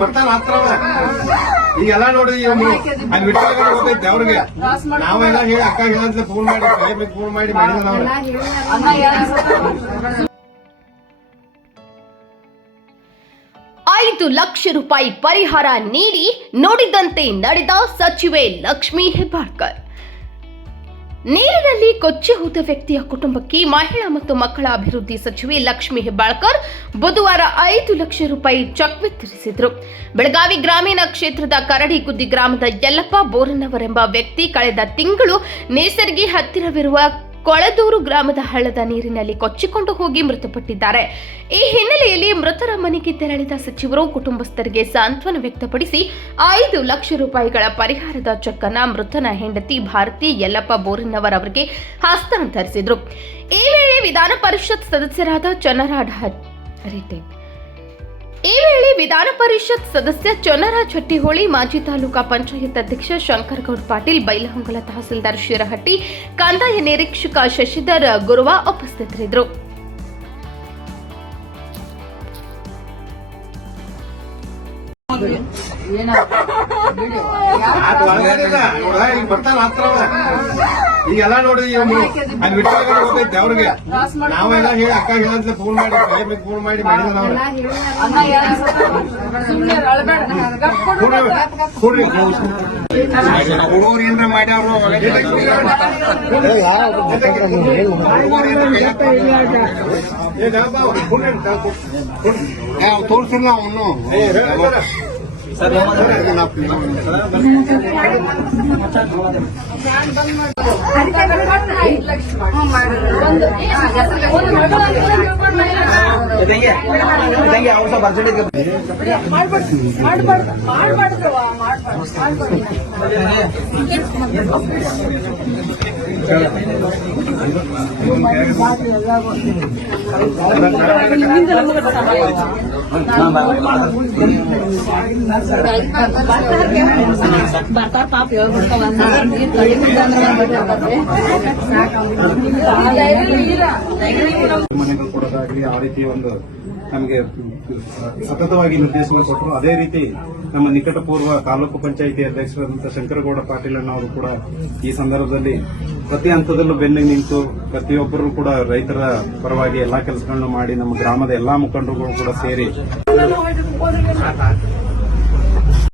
ಬರ್ತಾನ ಹತ್ರ. ಈಗೆಲ್ಲ ನೋಡಿ ಇವನು ಅಲ್ಲಿ ವಿಟ್ಟಾಗ ಹೋಗೈತೆ ಅವ್ರಿಗೆ ನಾವೆಲ್ಲ ಹೇಳಿ ಅಕ್ಕ ಹೇಳಂತ ಫೋನ್ ಮಾಡಿ ಫೋನ್ ಮಾಡಿ ಮಾಡಿದ ಐದು ಲಕ್ಷ ರೂಪಾಯಿ ಪರಿಹಾರ ನೀಡಿ ನೋಡಿದಂತೆ ನಡೆದ ಸಚಿವೆ ಲಕ್ಷ್ಮೀ ಹೆಬ್ಬಾಳ್ಕರ್ ನೀರಿನಲ್ಲಿ ಕೊಚ್ಚಿ ಹೋದ ವ್ಯಕ್ತಿಯ ಕುಟುಂಬಕ್ಕೆ ಮಹಿಳಾ ಮತ್ತು ಮಕ್ಕಳ ಅಭಿವೃದ್ಧಿ ಸಚಿವೆ ಲಕ್ಷ್ಮಿ ಹೆಬ್ಬಾಳ್ಕರ್ ಬುಧವಾರ ಐದು ಲಕ್ಷ ರೂಪಾಯಿ ಚೆಕ್ ವಿತರಿಸಿದ್ರು. ಬೆಳಗಾವಿ ಗ್ರಾಮೀಣ ಕ್ಷೇತ್ರದ ಕರಡಿಗುದ್ದಿ ಗ್ರಾಮದ ಯಲ್ಲಪ್ಪ ಬೋರನ್ನವರೆಂಬ ವ್ಯಕ್ತಿ ಕಳೆದ ತಿಂಗಳು ನೇಸರ್ಗಿ ಹತ್ತಿರವಿರುವ ಕೊಳದೂರು ಗ್ರಾಮದ ಹಳ್ಳದ ನೀರಿನಲ್ಲಿ ಕೊಚ್ಚಿಕೊಂಡು ಹೋಗಿ ಮೃತಪಟ್ಟಿದ್ದಾರೆ. ಈ ಹಿನ್ನೆಲೆಯಲ್ಲಿ ಮೃತರ ಮನೆಗೆ ತೆರಳಿದ ಸಚಿವರು ಕುಟುಂಬಸ್ಥರಿಗೆ ಸಾಂತ್ವನ ವ್ಯಕ್ತಪಡಿಸಿ ಐದು ಲಕ್ಷ ರೂಪಾಯಿಗಳ ಪರಿಹಾರದ ಚೆಕ್ ಮೃತನ ಹೆಂಡತಿ ಭಾರತಿ ಯಲ್ಲಪ್ಪ ಬೋರಿನವರ್ ಅವರಿಗೆ ಹಸ್ತಾಂತರಿಸಿದರು. ಈ ವೇಳೆ ವಿಧಾನ ಪರಿಷತ್ ಸದಸ್ಯರಾದ ಚನ್ನರಾಡ ಈ ವೇಳೆ ವಿಧಾನ ಪರಿಷತ್ ಸದಸ್ಯ ಚೊನ್ನರಾಜ್ ಹಟ್ಟಿಹೋಳಿ ಮಾಜಿ ತಾಲೂಕಾ ಪಂಚಾಯತ್ ಅಧ್ಯಕ್ಷ ಶಂಕರಗೌಡ ಪಾಟೀಲ್, ಬೈಲಹೊಂಗಲ ತಹಸೀಲ್ದಾರ್ ಶಿರಹಟ್ಟಿ, ಕಂದಾಯ ನಿರೀಕ್ಷಕ ಶಶಿಧರ್ ಗುರುವ ಉಪಸ್ಥಿತರಿದ್ದರು. ಬರ್ತಾನ. ಈಗೆಲ್ಲ ನೋಡಿ ಇವನು ಅಲ್ಲಿ ಗೊತ್ತೈತೆ ಅವ್ರಿಗೆ. ನಾವೆಲ್ಲ ಹೇಳಿ ಅಕ್ಕ ಹೇಳಂತ ಫೋನ್ ಮಾಡಿ ಫೋನ್ ಮಾಡಿ ಮಾಡಿದ್ರೆ ಹುಡುಗರು ಮಾಡ್ಯಾವ್ರು ತೋರಿಸಿಲ್ಲ ಅವನು. ಐದು ಲಕ್ಷ ಬರ್ತಾರ ಪಾಪ ಹೇಳ್ಬಿಡ್ತಾವ ನೀರ್ ಕಡಿಮೆ ಮನೆಗಳು ಕೊಡೋದಾಗ್ಲಿ ಆ ರೀತಿ ಒಂದು ನಮಗೆ ಸತತವಾಗಿ ನಿರ್ದೇಶನ ಕೊಟ್ಟರು. ಅದೇ ರೀತಿ ನಮ್ಮ ನಿಕಟಪೂರ್ವ ತಾಲೂಕು ಪಂಚಾಯಿತಿ ಅಧ್ಯಕ್ಷರಾದಂತಹ ಶಂಕರಗೌಡ ಪಾಟೀಲ್ ಅವರು ಕೂಡ ಈ ಸಂದರ್ಭದಲ್ಲಿ ಪ್ರತಿ ಹಂತದಲ್ಲೂ ಬೆನ್ನಿಗೆ ನಿಂತು ಪ್ರತಿಯೊಬ್ಬರು ಕೂಡ ರೈತರ ಪರವಾಗಿ ಎಲ್ಲಾ ಕೆಲಸಗಳನ್ನು ಮಾಡಿ ನಮ್ಮ ಗ್ರಾಮದ ಎಲ್ಲಾ ಮುಖಂಡರುಗಳು ಕೂಡ ಸೇರಿ